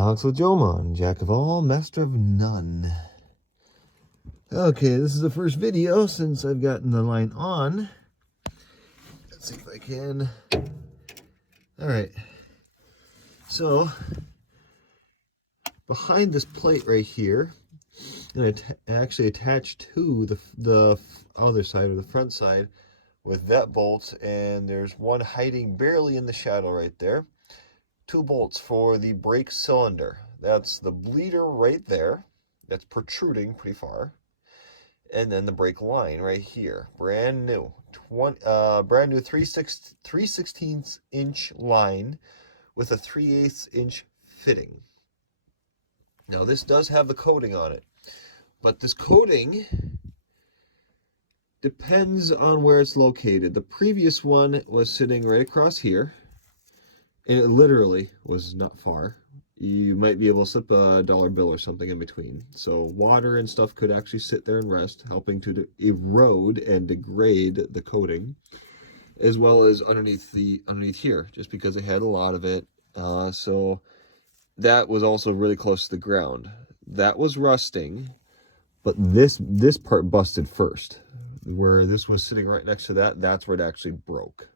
Alex with Jomon, jack of all, master of none. Okay, this is the first video since I've gotten the line on. Let's see if I can. Alright, so behind this plate right here, and actually attached to the other side, or the front side, with that bolt, and there's one hiding barely in the shadow right there. 2 bolts for the brake cylinder. That's the bleeder right there. That's protruding pretty far. And then the brake line right here. Brand new. Brand new 3/16 inch line with a 3/8 inch fitting. Now this does have the coating on it. But this coating depends on where it's located. The previous one was sitting right across here. And it literally was not far. You might be able to slip a dollar bill or something in between. So water and stuff could actually sit there and rest, helping to erode and degrade the coating, as well as underneath here, just because it had a lot of it. So that was also really close to the ground. That was rusting, but this part busted first. Where this was sitting right next to that, that's where it actually broke.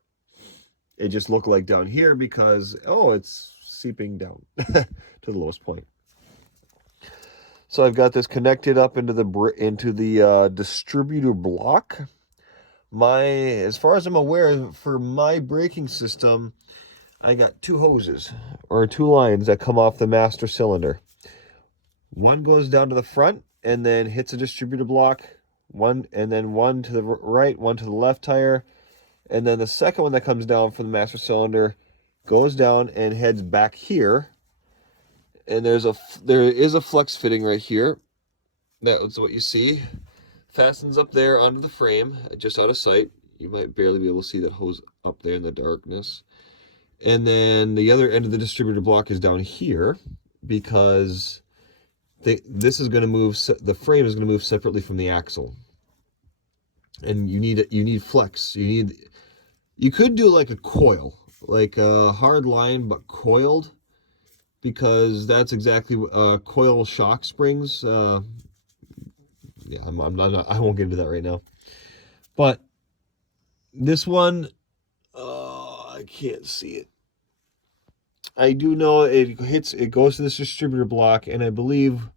It just looked like down here because, oh, it's seeping down to the lowest point. So I've got this connected up into the distributor block. As far as I'm aware, for my braking system, I got 2 hoses or 2 lines that come off the master cylinder. One goes down to the front and then hits a distributor block. One to the right, one to the left tire. And then the second one that comes down from the master cylinder goes down and heads back here. And there is a flex fitting right here. That's what you see. Fastens up there onto the frame, just out of sight. You might barely be able to see that hose up there in the darkness. And then the other end of the distributor block is down here because this is going to move. The frame is going to move separately from the axle. And you need flex. You could do like a coil, like a hard line but coiled, because that's exactly coil shock springs. Yeah, I won't get into that right now. But this one, I can't see it. I do know it goes to this distributor block, and I believe,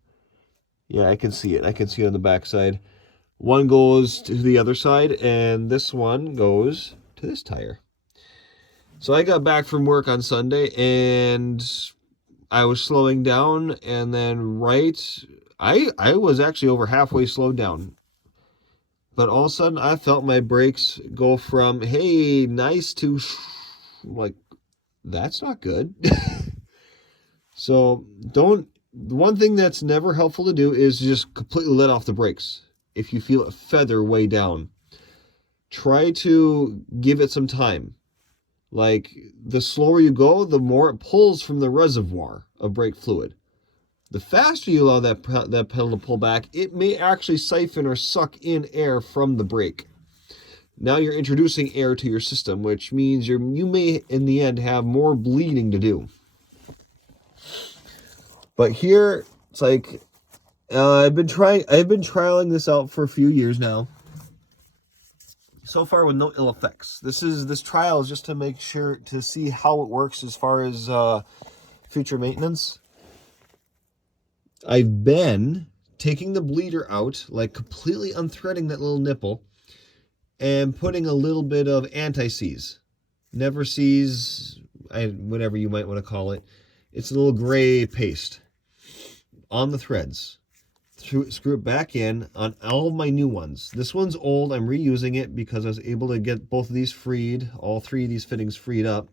yeah, I can see it. I can see it on the back side. One goes to the other side, and this one goes to this tire. So I got back from work on Sunday, and I was slowing down, and then I was actually over halfway slowed down. But all of a sudden, I felt my brakes go from, hey, nice, to, like, that's not good. So the one thing that's never helpful to do is just completely let off the brakes. If you feel it feather way down, try to give it some time. Like, the slower you go, the more it pulls from the reservoir of brake fluid. The faster you allow that pedal to pull back, it may actually siphon or suck in air from the brake. Now you're introducing air to your system, which means you may, in the end, have more bleeding to do. But here, it's like, I've been trialing this out for a few years now. So far with no ill effects. This trial is just to make sure to see how it works as far as future maintenance. I've been taking the bleeder out, like completely unthreading that little nipple, and putting a little bit of anti-seize. Never seize, whatever you might want to call it. It's a little gray paste on the threads. Screw it back in on all of my new ones. This one's old. I'm reusing it because I was able to get both of these freed, all 3 of these fittings freed up.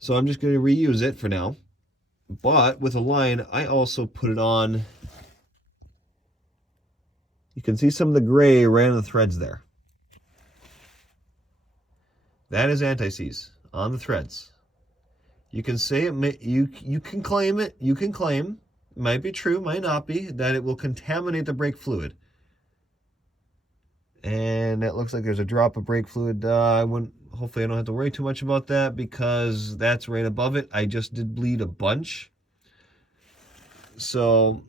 So I'm just going to reuse it for now. But with a line, I also put it on. You can see some of the gray ran in the threads there. That is anti-seize on the threads. You can say it. You can claim it. You can claim. Might be true, might not be, that it will contaminate the brake fluid. And it looks like there's a drop of brake fluid. Hopefully I don't have to worry too much about that because that's right above it. I just did bleed a bunch. So,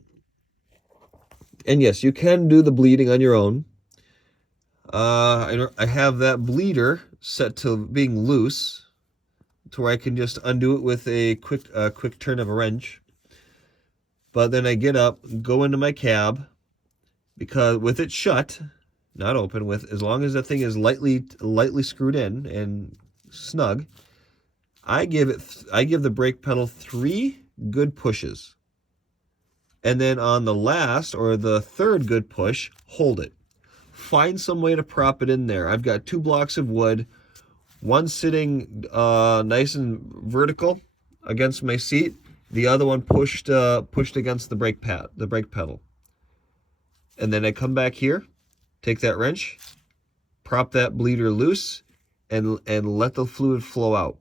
and yes, you can do the bleeding on your own. I have that bleeder set to being loose, to where I can just undo it with a quick turn of a wrench. But then I get up, go into my cab, because with it shut, not open, with as long as the thing is lightly screwed in and snug, I give the brake pedal 3 good pushes. And then on the last or the third good push, hold it. Find some way to prop it in there. I've got 2 blocks of wood, one sitting nice and vertical against my seat, the other one pushed against the brake pedal. And then I come back here, take that wrench, prop that bleeder loose, and let the fluid flow out.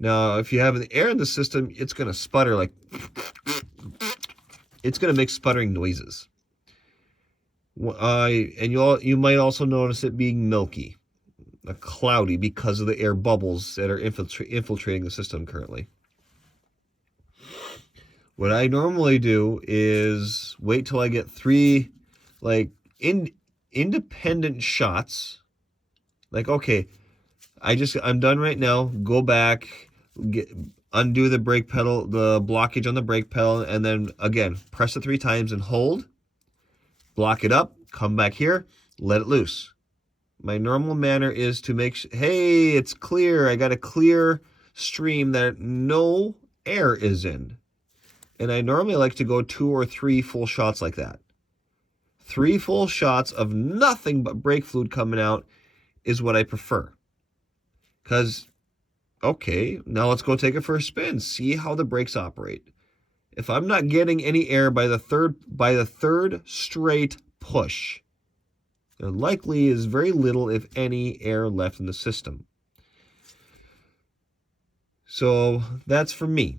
Now, if you have the air in the system, it's going to sputter like... It's going to make sputtering noises. And you might also notice it being milky, cloudy, because of the air bubbles that are infiltrating the system currently. What I normally do is wait till I get 3 independent shots. Like, okay, I'm done right now. Go back, undo the brake pedal, the blockage on the brake pedal, and then again, press it 3 times and hold. Block it up, come back here, let it loose. My normal manner is to make hey, it's clear. I got a clear stream that no air is in. And I normally like to go 2 or 3 full shots like that. 3 full shots of nothing but brake fluid coming out is what I prefer. Because, okay, now let's go take it for a spin. See how the brakes operate. If I'm not getting any air by the third straight push, there likely is very little, if any, air left in the system. So that's for me.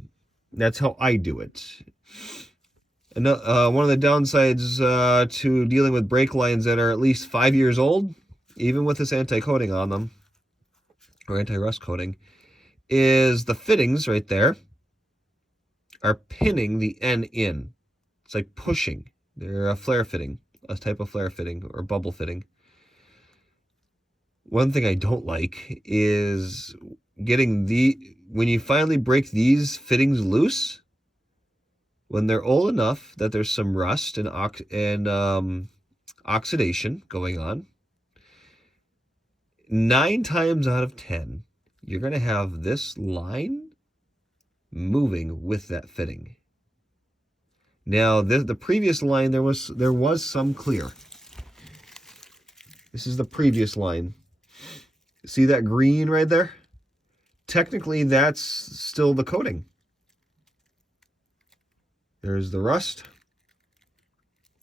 That's how I do it. And one of the downsides to dealing with brake lines that are at least 5 years old, even with this anti-coating on them, or anti-rust coating, is the fittings right there are pinning the end in. It's like pushing. They're a flare fitting, a type of flare fitting or bubble fitting. One thing I don't like is when you finally break these fittings loose, when they're old enough that there's some rust and oxidation going on, 9 times out of 10, you're going to have this line moving with that fitting. Now, the previous line, there was some clear. This is the previous line. See that green right there? Technically, that's still the coating. There's the rust.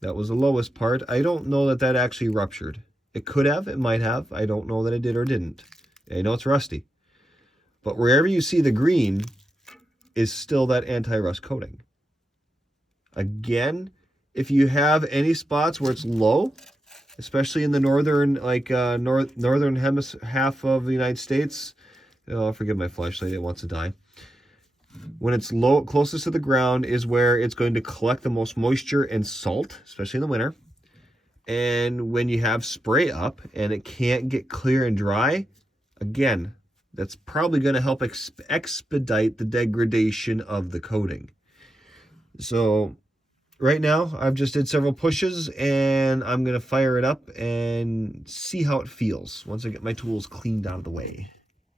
That was the lowest part. I don't know that actually ruptured. It could have, it might have. I don't know that it did or didn't. I know it's rusty. But wherever you see the green is still that anti-rust coating. Again, if you have any spots where it's low, especially in the northern, northern half of the United States, forgive my flashlight, it wants to die. When it's low, closest to the ground is where it's going to collect the most moisture and salt, especially in the winter. And when you have spray up and it can't get clear and dry, again, that's probably going to help expedite the degradation of the coating. So right now, I've just did several pushes, and I'm going to fire it up and see how it feels once I get my tools cleaned out of the way.